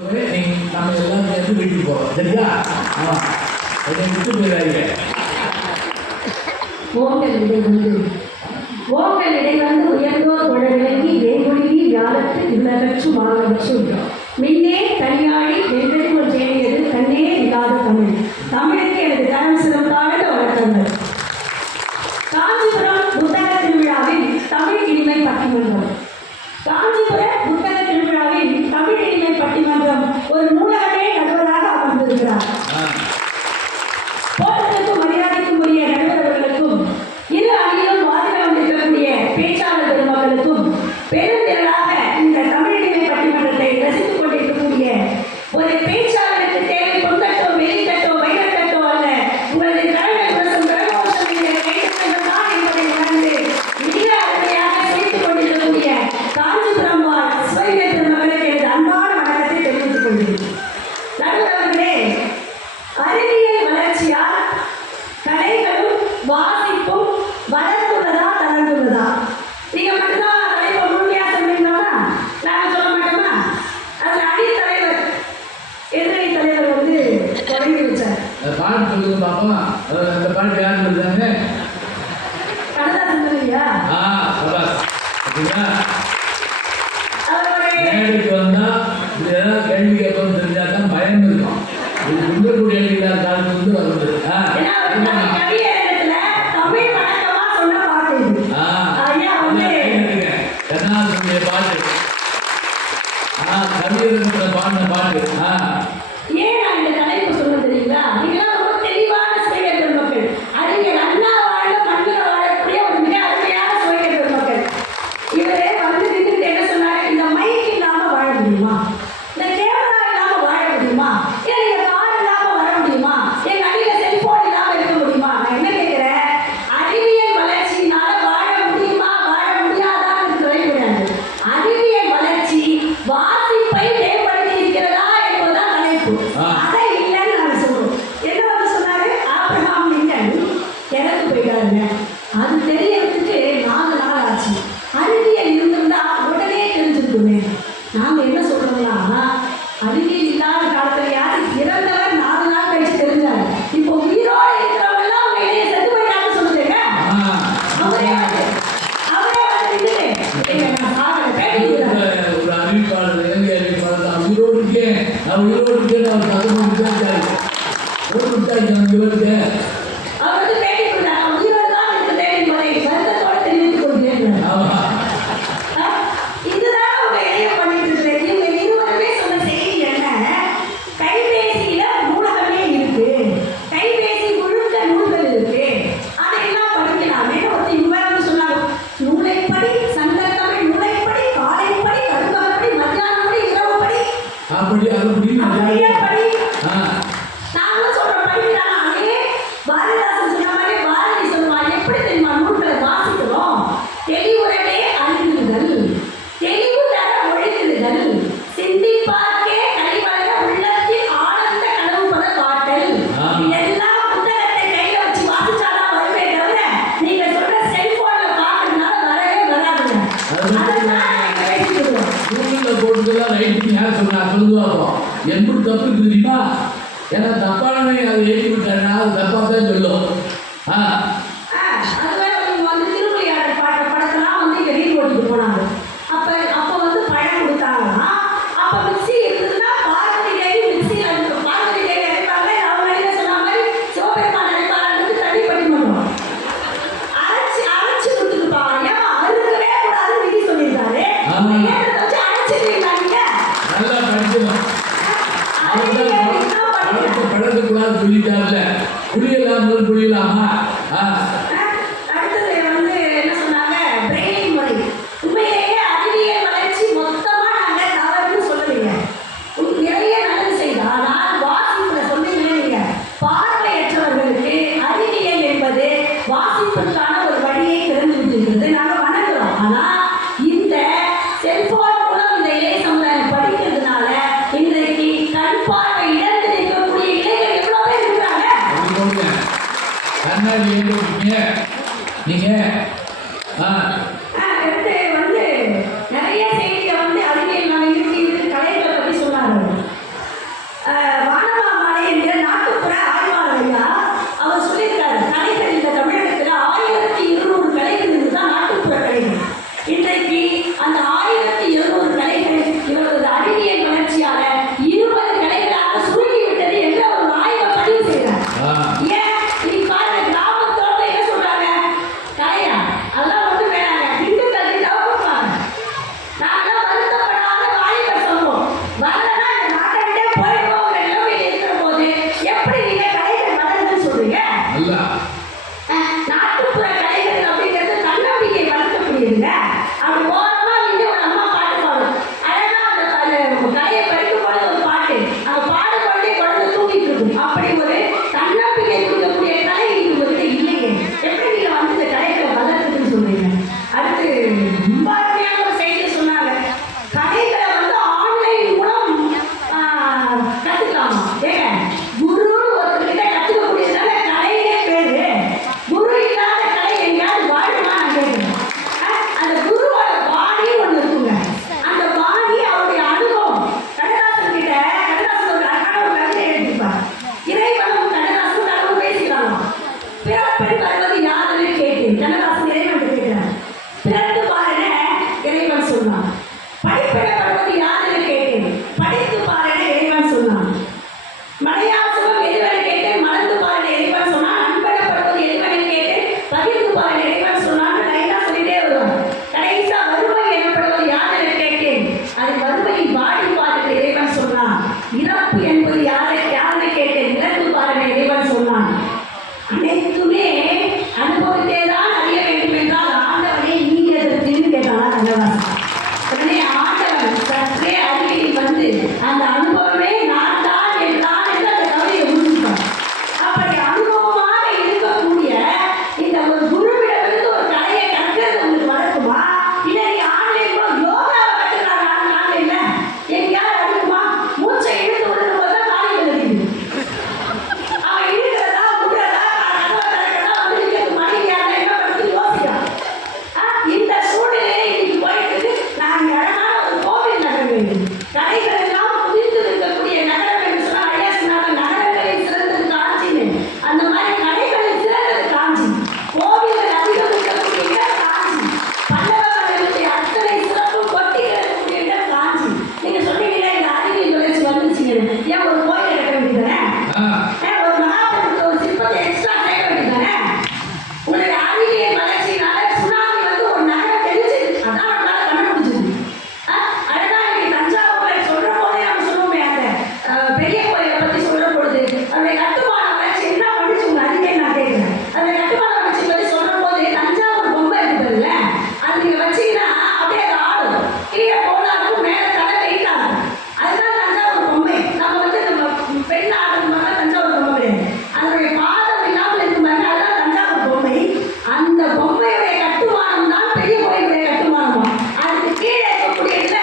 நம்ம எல்லாம் சேர்ந்து வீட்டுக்கு போகிறோம். சரியா? என்னை விட்டு போயிடாதீங்க. ஓங்கலிடை வந்து உயர்ந்தோர் தொழ விளங்கி வேங்குடி வியாழத்து இல்லகற்று மாணவற்று மின்னே தனியாடி வென்றெடுக்கும் செய்தியது கண்ணே இல்லாத தமிழ். தமிழுக்கு எனது தரம் சிறந்தாழ்ந்த வழக்கங்கள். காஞ்சிபுரம் புத்தக திருவிழாவில் தமிழ் இனிமை பட்டிமன்றம். காஞ்சிபுரம் புத்தக திருவிழாவில் தமிழ் இனிமை பட்டிமன்றம் ஒரு நூலகமே நடுவராக அமர்ந்திருக்கிறார். போட்டத்திற்கும் மரியாதைக்கும் உரிய நடுவர் அவர்களுக்கும் இரு அணியிலும் வாதிடம் வந்திருக்கக்கூடிய பேச்சாளர் பெருமக்களுக்கும் பெருந்திரளாக இந்த தமிழ் இனிமை பட்டிமன்றத்தை ரசித்துக் கொண்டிருக்கக்கூடிய ஒரு பேச்சாளருக்கு தேவை பொங்கட்டோ வெளிக்கட்டோ வைரக்கட்டோ அல்ல, உங்களது தலைமை பிரசம் பிரகோஷம் தான் என்பதை உணர்ந்து மிக அருமையாக செய்து கொண்டிருக்கக்கூடிய காஞ்சிபுரம் வாழ் சுவையின பெருமக்களுக்கு எனது அன்பான வணக்கத்தை தெரிவித்துக் கொள்கிறேன். நடுவர் அவர்களே, அறிவியல் வளர்ச்சியால் கலைகளும் வாசிப்பும் வளர்ந்துள்ளதா தளர்ந்துள்ளதா? நீங்க மட்டும்தான் தலைப்பை முழுமையா சொல்றீங்களா? நாங்க சொல்ல மாட்டோமா? அதுல அணி தலைவர் எதிரணி தலைவர் வந்து தொடங்கி வச்சார். பாட்டு சொல்லுங்க பாப்பா. அந்த பாட்டு யார் சொல்றாங்க? கண்ணதாசன் சொல்லுங்க. மேடைக்கு வந்தா இதெல்லாம் கேள்வி கேட்கணும் தெரிஞ்சாதான் பயம் இருக்கும். இது குண்டக்கூடிய காலத்து வந்து வருது. கண்ணாசனுடைய பாட்டு, கவியரச பாடின பாட்டு. ஏன் நான் இந்த தலைப்பு சொல்ல தெரியுங்களா? நீங்களாம் ரொம்ப தெளிவான சுவைய பெருமக்கள். அறிஞர் அண்ணா வாழ்ந்த மண்ணில் வாழக்கூடிய ஒரு மிக அருமையான சுவைய பெருமக்கள். இவரே வந்து நின்று என்ன சொன்னாரு? இந்த மைக் இல்லாம வாழ முடியுமா? இந்த கேமரா இல்லாம வாழ முடியுமா? ஏன் நீங்க கார் இல்லாம வர முடியுமா? எங்க அடியில செல்போன் இல்லாம இருக்க முடியுமா? நான் என்ன கேட்கிறேன், அறிவியல் வளர்ச்சியினால வாழ முடியுமா வாழ முடியாதான்னு துறை கிடையாது. அறிவியல் வளர்ச்சி வாசிப்பை மேம்படுத்தி இருக்கிறதா என்பதுதான் தலைப்பு. அதை இல்லைன்னு நாங்கள் சொல்றோம். என்ன வந்து சொன்னாரு? ஆப்ரஹாம் லிங்கன் இறந்து போயிட்டாருங்க. அது தெரியறதுக்கு 4 நாள் ஆச்சு. அறிவியல் இருந்திருந்தா உடனே தெரிஞ்சிருக்குமே. நாங்க என்ன சொல்றோம்னா, அறிவியல் இல்லாத காலத்துல யாரு இறந்தவர் 4 நாள் கழிச்சு தெரிஞ்சாரு. இப்போ உயிரோடு இருக்கிறவங்க எல்லாம் அவங்க இடையே செத்து போயிட்டாங்கன்னு சொல்லுதுங்க. அவரே வந்து நான் சாகல பேட்டி ஒரு அறிவிப்பாளர், இலங்கை அறிவிப்பாளர் தான் உயிரோடு இருக்கேன், நான் உயிரோடு இருக்கேன்னு அவர் கதவு விட்டாரு. ஓட்டு விட்டாச்சு நம்ம இவருக்கு. அவர் வந்து பேட்டி கொடுத்தாங்க. உயிரோடு தான் இருக்கிறேன் என்பதை வருத்தத்தோடு தெரிவித்துக் கொள்கிறேன். இதுதான் அவங்க இடையே பண்ணிட்டு இருக்கிறேன். இவங்க இருவருமே சொன்ன செய்தி என்ன? கைபேசியில நூலகமே இருக்கு, கைபேசி முழுக்க நூல்கள் இருக்கு, அதையெல்லாம் படிக்கலாமே. ஒருத்தர் இவங்க சொன்னாங்க, நூலைப்படி, சங்கத்தமிழ் நூலைப்படி, காலைப்படி, கருங்கப்படி, மத்தியானப்படி, இரவுப்படி, அப்படி அப்படியே படி. நாங்களும் சொல்றோம் படிக்கிறாங்க. அதே பாரதிதாசன் சொன்ன மாதிரி பாரதி சொல்லுவாங்க, எப்படி தெரியுமா நூல்களை வாசிக்கிறோம்? தெளிவுறவே அறிந்திருதல், தெளிவு தர ஒழுகிடுதல், சிந்திப்பார்க்கே கனிவளர உள்ளத்தில் ஆனந்த கனவுபட காட்டல். இதெல்லாம் புத்தகத்தை கையில வச்சு வாசிச்சாதான் வருமே தவிர நீங்க சொல்ற செல்போன்ல பாக்குறதுனால வரவே வராதுங்க. அதனால நாங்க பேசிட்டு இருக்கோம். கூகுளில் போட்டுதான் ரைட்டிங் யார் சொன்னா சொல்லுவாப்போ எப்படி தப்பு இருக்குது தெரியுமா? ஏன்னா தப்பானவை அதை எழுதி விட்டாருன்னா அது தப்பாக தான் சொல்லும். அதுவே அவங்க வந்து திருமலையாளர் படத்தெல்லாம் வந்து இங்கே ரீல் ஓட்டிட்டு போனாங்க. அப்போ வந்து பழம் கொடுத்தாங்கன்னா, அப்போ மிக்சி இருந்ததுன்னா பார்வதி தேவி மிக்சியில் இருக்கு. பார்வதி தேவி அரைப்பாங்க, அவங்க நடிகை சொன்ன மாதிரி சிவபெருமான் அரைப்பாங்க, தண்ணி பட்டிமன்றம் அரைச்சு கொடுத்துருப்பாங்க. ஏமா அறுக்கவே கூடாது விதி சொல்லியிருக்காரு. வச்சு அரைச்சிருக்கீங்களா நீங்க? நல்லா படிக்கணும். பழக்கக்கூடாது சொல்லிட்டார்ல, புரியலாம புரியலாமா? அடுத்தது வந்து என்ன சொன்னாங்க? பிரெயின் முறை. உண்மையிலேயே அறிவியல் வளர்ச்சி மொத்தமா நாங்க தவறுன்னு சொல்லலைங்க. நிறைய நல்லது செய்தா நான் வாசிப்புல சொன்னீங்களே நீங்க. பார்வையற்றவர்களுக்கு அறிவியல் என்பது வாசிப்புக்கான ஒரு வழியை திறந்து விட்டிருக்கிறது. நாங்க வணங்குறோம். ஆனா இந்த செல்போன் மூலம் இந்த இளைய சமுதாயம் படிக்கிறதுனால இன்றைக்கு கண் பார்வை இழந்து நிற்கக்கூடிய இளைஞர்கள் எவ்வளவு பேர் இருக்கிறாங்க. கண்ணாடி நீங்க அடுத்து வந்து நிறைய செய்திகள் வந்து அறிவியல் நாள் இருக்கு, கலைகளை பற்றி சொன்னாங்க. சொன்னான். இறப்பு என்பது யாரை கேட்டேன், இறப்பு பாருங்க இறைவன் சொன்னான். அனைத்துமே அனுபவத்தேதான் அறிய வேண்டும் என்றால் ஆண்டவனை நீ எதற்குன்னு கேட்டானா கண்ணதாசன். உடனே ஆண்டவன் சற்றே அருகில் வந்து அந்த அனுபவமே நான் தான் என்றான் என்று அந்த கவிதையை முடிச்சுட்டான். அப்படி அனுபவமாக இருக்கக்கூடிய இந்த ஒரு குருவிடமிருந்து ஒரு கலையை கற்கிறது உங்களுக்கு வழக்குமா? இல்லை நீ ஆன்லைன் யோகாவை கற்றுக்கிறாங்க ஆன்லைன்ல எங்கேயாவது அடுக்குமா? மூச்சை இழுத்து விடுற போது தான் காலி எழுதிது. அவன் இழுக்கிறதா விடுறதா கதவை திறக்கிறதா வந்து மணிக்காக என்ன படுத்து யோசிக்கிறான். இந்த சூழ்நிலையை இன்னைக்கு போயிட்டு நான் அழகான ஒரு கோவில் நகர வேண்டும், கடைகள் எல்லாம் புதிந்து இருக்கக்கூடிய நகரம் என்று சொன்னால் ஐயா சொன்னாங்க நகரங்களில் சிறந்தது காஞ்சின்னு. அந்த மாதிரி கடைகளில் சிறந்தது காஞ்சி, கோவில்கள் அதிகம் இருக்கக்கூடிய இடம் காஞ்சி, பல்லவர்களுடைய அத்தனை சிறப்பும் கொட்டி கிடக்கக்கூடிய இடம் காஞ்சி. நீங்க சொன்னீங்களே இந்த அறிவியல் வளர்ச்சி வந்துச்சுங்க, ஏன் ஒரு கோயில் கட்ட வேண்டியதானே? ஒரு மகாபுரத்துல ஒரு சிற்பத்தை எக்ஸ்ட்ரா சேர்க்க வேண்டியதானே? உங்களுடைய அறிவியல் வளர்ச்சினால சுனாமி வந்து ஒரு நகரம் தெரிஞ்சது, அதான் நம்மளால கண்டுபிடிச்சது. அதுதான் இன்னைக்கு தஞ்சாவூர்ல சொல்ற போதே நம்ம சொல்லுவோமே, அந்த பெரிய கோயிலை பத்தி சொல்ற பொழுது அந்த கட்டுமான வளர்ச்சி என்ன பண்ணிச்சு உங்க அறிவியல் நான் கேட்கிறேன். அந்த கட்டுமான வளர்ச்சி பத்தி சொல்ற போது தஞ்சாவூர் பொம்மை இருக்குதுல்ல, அது நீங்க வச்சீங்கன்னா அப்படியே அது ஆடும், கீழே போனாலும் மேல தலை வெயிட் ஆகும். அதுதான் தஞ்சாவூர் பொம்மை. நம்ம வந்து நம்ம பெண் ஆடுறது மாதிரி தஞ்சாவூர் பொம்மை கிடையாது, அதனுடைய பாதம் இல்லாமல் இருக்கும் பாருங்க, அதுதான் தஞ்சாவூர் பொம்மை. அந்த பொம்மையுடைய கட்டுமானம் தான் பெரிய கோயிலுடைய கட்டுமானமா. அதுக்கு கீழே இருக்கக்கூடிய இடத்துல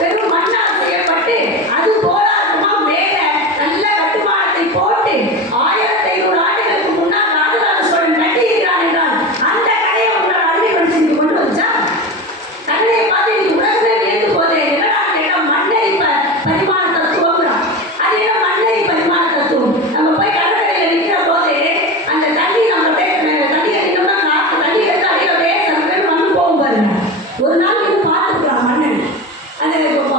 வெறும் மண்ணால் செய்யப்பட்டு அது போல இருக்குமா, மேல நல்ல கட்டுமானத்தை போட்டு 1500 ஆண்டுகளுக்கு முன்னால் ராஜராஜ சோழன் கட்டியிருக்கிறான் என்றால் அந்த கடையை உங்களோட அள்ளி படிச்சு கொண்டு வச்சா கண்ணையை பார்த்து இது உலகமே வியந்து போதே. என்னடா இடம் மண்ணெறி பரிமாண தத்துவங்கிறான். அது என்ன மண்ணெறி பரிமாண தத்துவம்? நம்ம போய் கடற்கரையில் நிற்கிற போது அந்த தண்ணி நம்ம தண்ணி அடிக்கணும்னா காற்று தண்ணி எடுத்து அடியில் அப்படியே சமைக்கிற மண் போகும் பாருங்க. ஒரு நாள் இது பார்த்துக்கலாம் மண்ணன் அந்த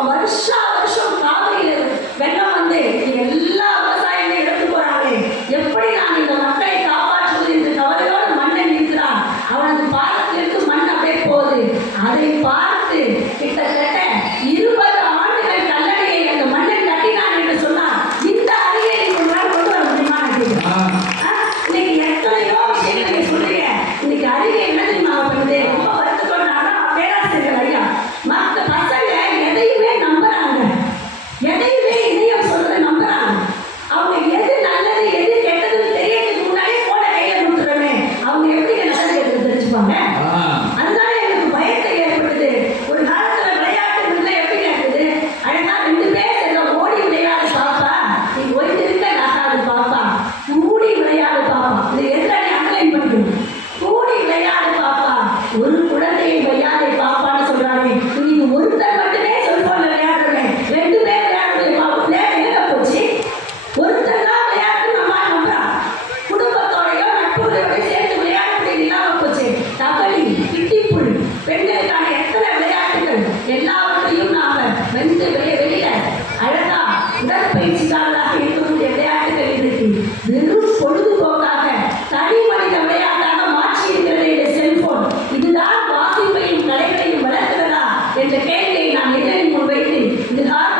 வருஷம் காவிரியில் வெள்ளம் வந்து எல்லா விவசாயமே எடுத்து போறாங்களே, எப்படி நான் இந்த மக்களை காப்பாற்றுவது என்று கவலையோடு மண்ணன் இருக்கிறான். அவனது பாதத்திலிருந்து மண் அப்படியே போகுது. அதை பார்த்து கிட்டத்தட்ட 20 ஆண்டுகள் கல்லணையை அந்த மண்ணன் கட்டினான் என்று சொன்னான். இந்த அறிவியலை உங்களால் கொண்டு வர முடியுமா? இன்னைக்கு எத்தனையோ விஷயங்கள் நீங்க சொல்றீங்க. இன்னைக்கு அறிவியல் என்ன தெரியுமா பண்ணுது? ரொம்ப வருத்தப்படுறாங்க பேராசிரியர்கள் ஐயா. மற்ற பசங்க எதையுமே நம்புறாங்க, எதையுமே இணையம் சொல்றதை நம்புறாங்க. அவங்க எது நல்லது எது கெட்டதுன்னு தெரியறதுக்கு முன்னாடியே போன கையில கொடுத்துறமே, அவங்க எப்படி நல்லது கெட்டது தெரிஞ்சுப்பாங்க? அதுதான் எனக்கு பயத்தை ஏற்படுது. ஒரு காலத்துல விளையாட்டு எப்படி இருக்குது, அழகா 2 பேர் சேர்ந்த ஓடி விளையாடு பாப்பா, நீ ஓய்ந்து இருக்க ஆகாது பாப்பா, கூடி விளையாடு பாப்பா. இது எதிராக நீ அண்டர்லைன் பண்ணிக்கணும். கூடி விளையாடு பாப்பா, ஒரு குழந்தையை விளையாடு பாப்பான்னு சொல்றாங்க. இது ஒருத்தர் மட்டுமே சொல்லுவாங்க விளையாடுறேன், 2 பேர் விளையாடுறது பாப்பா. விளையாடு எங்க போச்சு? ஒருத்தர் தான் விளையாட்டு நம்ம நம்புறான். குடும்பத்தோடையோ நட்புகளோட சேர்த்து விளையாடுறது இல்லாம போச்சு. கபடி, கிட்டிப்புள், பெண்களுக்கான எத்தனை விளையாட்டுகள் எல்லாவற்றையும் நாம வந்து வெளியில அழகா உடற்பயிற்சிக்காரராக இருக்கக்கூடிய விளையாட்டுகள் இருக்கு. வெறும் பொழுதுபோக்காக தனி மனித விளையாட்டாக மாற்றி இருக்கிறது இந்த செல்போன். இதுதான் வாசிப்பையும் கலைகளையும் வளர்க்கிறதா என்ற கேள்வியை நான் இதழில் முன் வைத்து இதுதான்